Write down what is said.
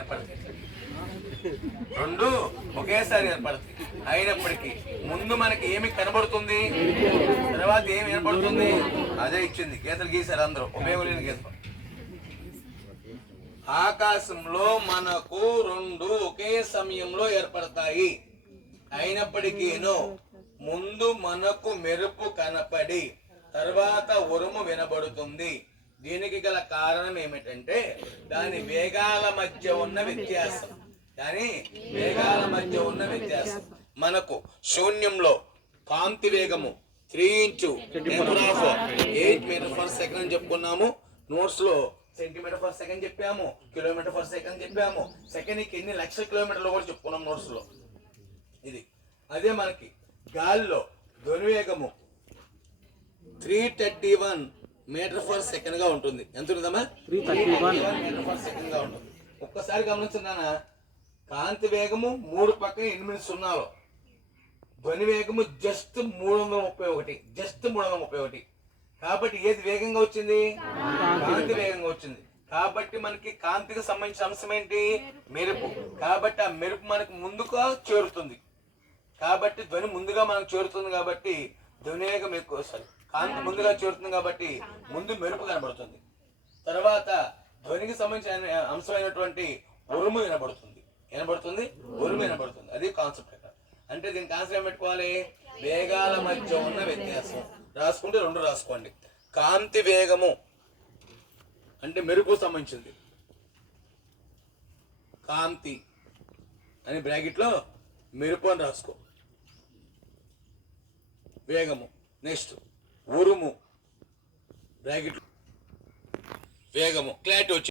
ఏర్పడతాయి, రెండు ఒకేసారి ఏర్పడతాయి. అయినప్పటికీ ముందు మనకి ఏమి కనబడుతుంది, తర్వాత ఏమి ఏర్పడుతుంది, అదే ఇచ్చింది. గీతలు గీశారు అందరూ, ఉపయోగం లేని గీతలు. ఆకాశంలో మనకు రెండు ఒకే సమయంలో ఏర్పడతాయి. అయినప్పటికీను ముందు మనకు మెరుపు కనపడి తర్వాత ఉరుము వినబడుతుంది. దీనికి గల కారణం ఏమిటంటే దాని వేగాల మధ్య ఉన్న వ్యత్యాసం. మనకు శూన్యంలో కాంతి వేగము 3×10⁸ మీటర్/సెకండ్ అని చెప్పుకున్నాము. నోట్స్ లో సెంటీమీటర్/సెకండ్ చెప్పాము, కిలోమీటర్/సెకండ్ చెప్పాము, సెకండ్కి ఎన్ని లక్షల కిలోమీటర్లు కూడా చెప్పుకున్నాం నోట్స్ లో. ఇది అదే మనకి గాలిలో ధ్వనివేగము 331 మీటర్/సెకండ్ గా ఉంటుంది. ఎంత ఉంటుందమ్మా? 331 మీటర్/సెకండ్ గా ఉంటుంది. ఒక్కసారి గమనించున్నానా, కాంతి వేగము 3 పక్కన 8 సున్నాలు, ధ్వని వేగము జస్ట్ 331. కాబట్టి ఏది వేగంగా వచ్చింది? కాంతి వేగంగా వచ్చింది. కాబట్టి మనకి కాంతికి సంబంధించిన అంశం ఏంటి? మెరుపు. కాబట్టి ఆ మెరుపు మనకు ముందుగా చేరుతుంది. కాబట్టి ధ్వని ముందుగా మనకు చేరుతుంది. కాబట్టి ధ్వని వేగం ఎక్కువ, కాంతి ముందుగా చేరుతుంది కాబట్టి ముందు మెరుపు కనబడుతుంది. తర్వాత ధ్వనికి సంబంధించిన అంశమైనటువంటి ఉరుము వినబడుతుంది. అది కాన్సెప్ట్. అంటే దీని కాన్సెప్ట్ ఏం పెట్టుకోవాలి? వేగాల మధ్య ఉన్న వ్యత్యాసం. రాసుకుంటే 2 రాసుకోండి. కాంతి వేగము అంటే మెరుపు సంబంధించింది, కాంతి అని బ్రాకెట్ లో మెరుపు అని రాసుకో. వేగము, నెక్స్ట్ ఉరుము, బ్రాకెట్ వేగము, క్లారిటీ వచ్చింది.